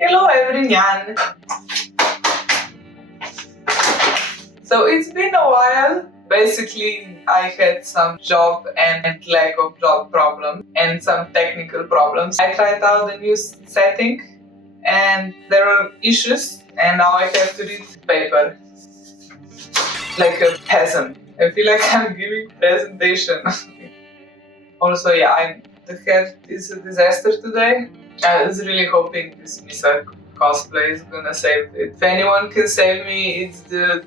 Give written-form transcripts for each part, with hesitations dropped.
Hello everyone! So it's been a while. Basically, I had some job and lack of job problem and some technical problems. I tried out the new setting and there were issues and now I have to read paper like a peasant. I feel like I'm giving presentation. Also, yeah, the hair is a disaster today. I was really hoping this Misa cosplay is gonna save it. If anyone can save me, it's the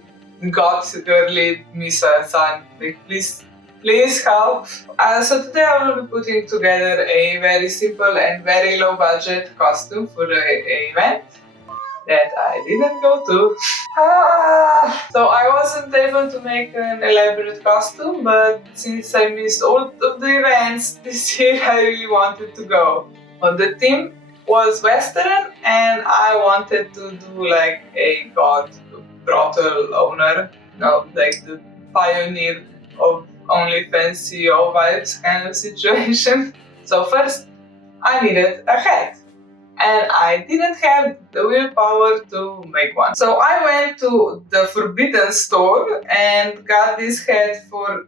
goth girly Misa san. Like, please help. So today I will be putting together a very simple and very low budget costume for a event that I didn't go to. So I wasn't able to make an elaborate costume, but since I missed all of the events this year, I really wanted to go. But the theme was Western, and I wanted to do like a god brothel owner, like the pioneer of OnlyFans CEO vibes kind of situation. So first, I needed a hat and I didn't have the willpower to make one. So I went to the Forbidden store and got this hat for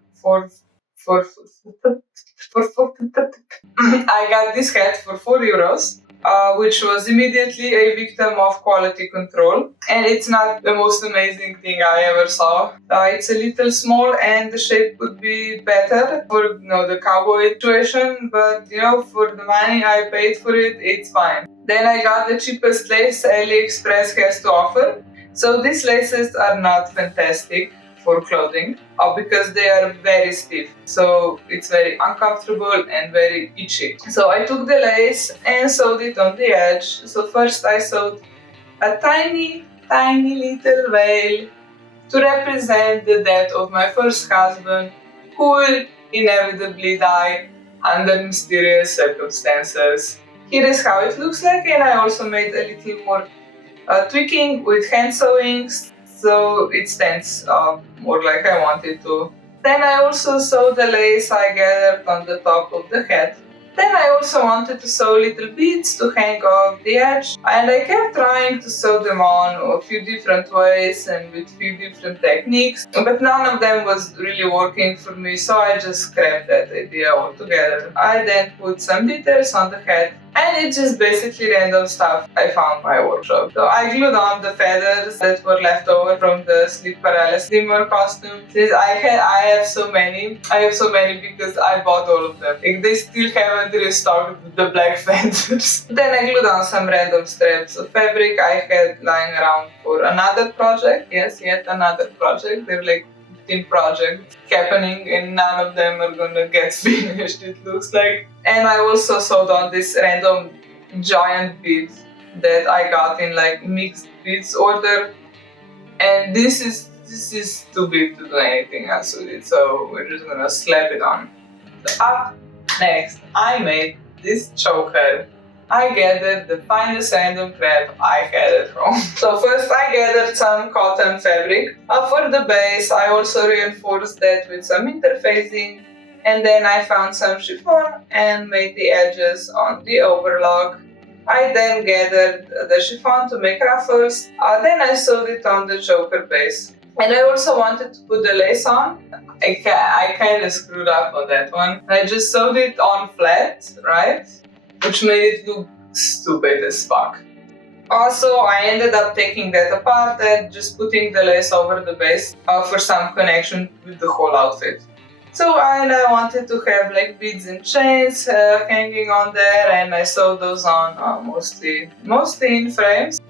I got this hat for €4, which was immediately a victim of quality control. And it's not the most amazing thing I ever saw. It's a little small and the shape could be better for the cowboy situation, but for the money I paid for it, it's fine. Then I got the cheapest lace AliExpress has to offer. So these laces are not fantastic for clothing because they are very stiff. So it's very uncomfortable and very itchy. So I took the lace and sewed it on the edge. So first I sewed a tiny little veil to represent the death of my first husband, who will inevitably die under mysterious circumstances. Here is how it looks like, and I also made a little more tweaking with hand sewing, so it stands more like I wanted to. Then I also sewed the lace I gathered on the top of the hat. Then I also wanted to sew little beads to hang off the edge, and I kept trying to sew them on a few different ways and with few different techniques, but none of them was really working for me, so I just scrapped that idea altogether. I then put some details on the hat, and it's just basically random stuff I found in my workshop. So I glued on the feathers that were left over from the sleep paralysis dimmer costume. Since I have so many because I bought all of them. Like, they still haven't restocked the black feathers. Then I glued on some random straps of fabric I had lying around for another project. Yes, yet another project. They're like 15 projects happening and none of them are gonna get finished, it looks like. And I also sewed on this random giant bead that I got in like mixed beads order, and this is too big to do anything else with it, so we're just gonna slap it on. So up next, I made this choker. I gathered the finest random crap I had at home. So first I gathered some cotton fabric. For the base, I also reinforced that with some interfacing, and then I found some chiffon and made the edges on the overlock. I then gathered the chiffon to make ruffles. Then I sewed it on the choker base. And I also wanted to put the lace on. I kind of screwed up on that one. I just sewed it on flat, right? Which made it look stupid as fuck. Also, I ended up taking that apart and just putting the lace over the base for some connection with the whole outfit. So I wanted to have like beads and chains hanging on there, and I sewed those on mostly in frames,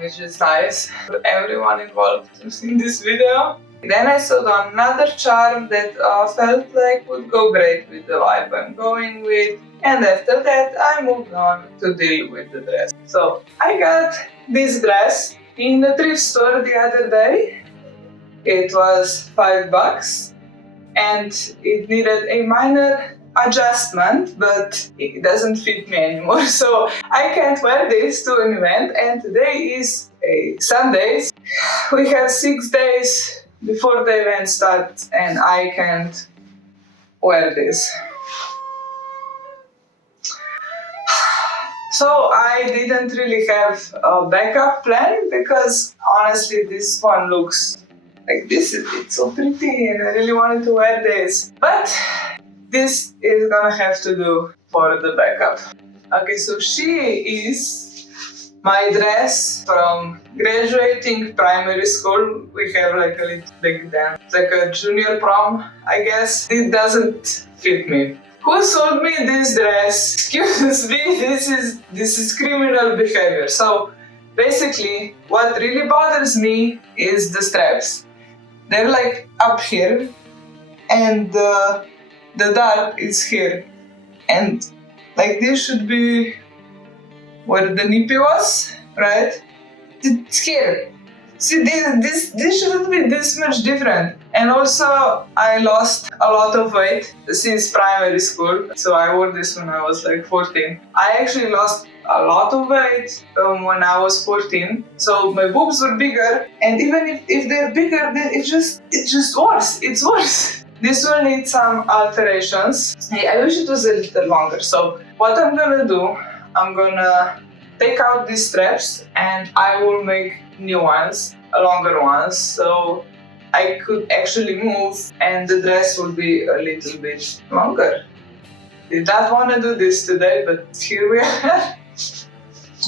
which is nice for everyone involved in this video. Then I sewed on another charm that felt like would go great with the vibe I'm going with, and after that I moved on to deal with the dress. So I got this dress in the thrift store the other day. It was $5 and it needed a minor adjustment, but it doesn't fit me anymore, so I can't wear this to an event, and today is a Sunday. We have 6 days before the event starts and I can't wear this. So I didn't really have a backup plan because honestly this one looks like this. It's so pretty and I really wanted to wear this. But this is gonna have to do for the backup. Okay, so she is my dress from graduating primary school. We have like a little big dance, like a junior prom, I guess. It doesn't fit me. Who sold me this dress? Excuse me, this is criminal behavior. So basically, what really bothers me is the straps. They're like up here, and the dart is here, and like this should be where the nippy was, right? It's here. See, this shouldn't be this much different. And also, I lost a lot of weight since primary school. So I wore this when I was like 14. I actually lost a lot of weight when I was 14. So my boobs were bigger. And even if they're bigger, then it's just worse. It's worse. This will need some alterations. I wish it was a little longer. So what I'm gonna do, I'm gonna take out these straps and I will make new ones, longer ones, so I could actually move and the dress will be a little bit longer. Did not want to do this today, but here we are. I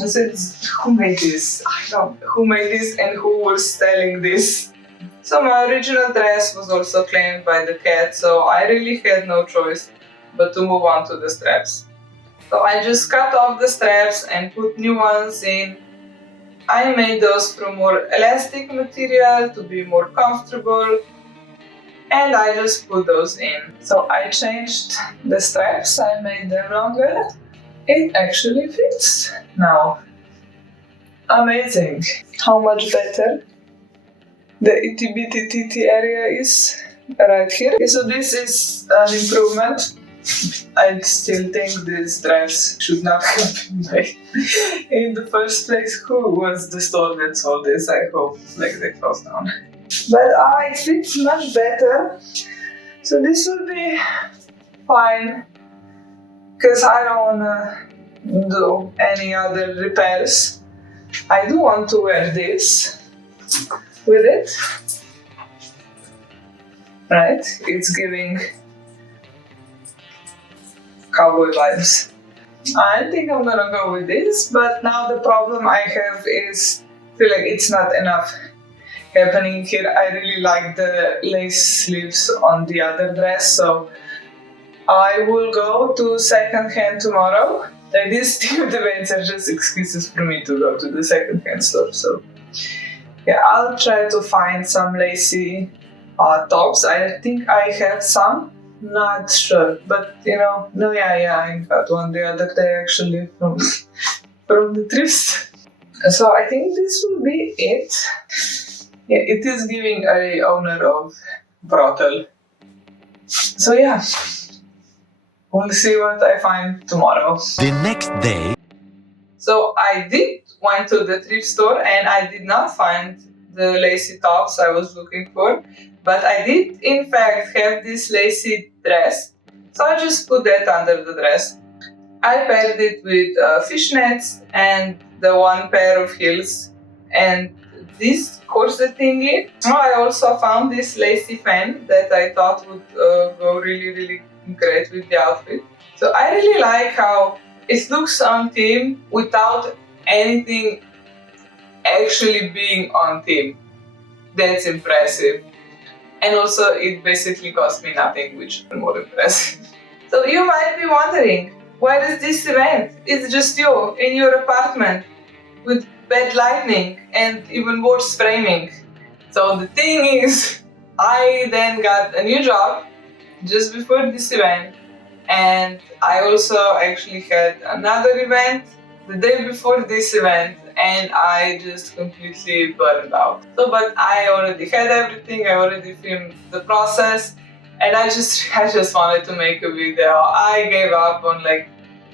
said, who made this? I don't know who made this and who was selling this. So my original dress was also claimed by the cat, so I really had no choice but to move on to the straps. So I just cut off the straps and put new ones in. I made those from more elastic material to be more comfortable, and I just put those in. So I changed the straps, I made them longer. It actually fits now. Amazing. How much better the itty bitty titty area is right here. So this is an improvement. I still think this dress should not have been made in the first place. Who was the store that sold this? I hope they closed down. But it fits much better. So this will be fine because I don't wanna do any other repairs. I do want to wear this with it. Right? It's giving cowboy vibes. I think I'm gonna go with this, but now the problem I have is I feel like it's not enough happening here. I really like the lace sleeves on the other dress, so I will go to secondhand tomorrow. Like these Steve events are just excuses for me to go to the secondhand store. So yeah, I'll try to find some lacy tops. I think I have some. Not sure, but I got one the other day actually from the thrift. So I think this will be it. Yeah, it is giving a owner of brothel. So yeah, we'll see what I find tomorrow. The next day. So I did went to the thrift store and I did not find the lacy tops I was looking for. But I did, in fact, have this lacy dress, so I just put that under the dress. I paired it with fishnets and the one pair of heels and this corset thingy. I also found this lacy fan that I thought would go really, really great with the outfit. So I really like how it looks on theme without anything actually being on theme. That's impressive. And also, it basically cost me nothing, which is more impressive. So you might be wondering, where is this event? It's just you in your apartment with bad lighting and even worse framing. So the thing is, I then got a new job just before this event, and I also actually had another event the day before this event, and I just completely burned out. So, but I already had everything, I already filmed the process, and I just wanted to make a video. I gave up on like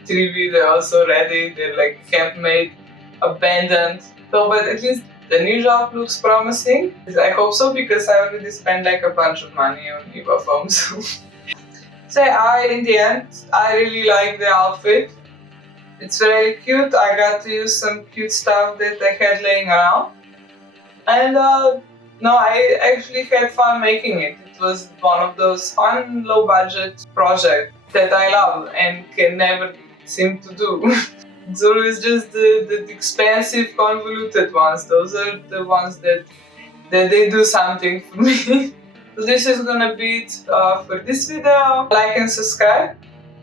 3 videos already. They're like half-made, abandoned. So, but at least the new job looks promising. I hope so, because I already spent like a bunch of money on Eva foams. So in the end, I really like the outfit. It's really cute. I got to use some cute stuff that I had laying around. And no, I actually had fun making it. It was one of those fun, low budget projects that I love and can never seem to do. It's always just the expensive, convoluted ones. Those are the ones that they do something for me. So this is gonna be it for this video. Like and subscribe,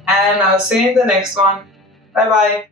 and I'll see you in the next one. Bye bye.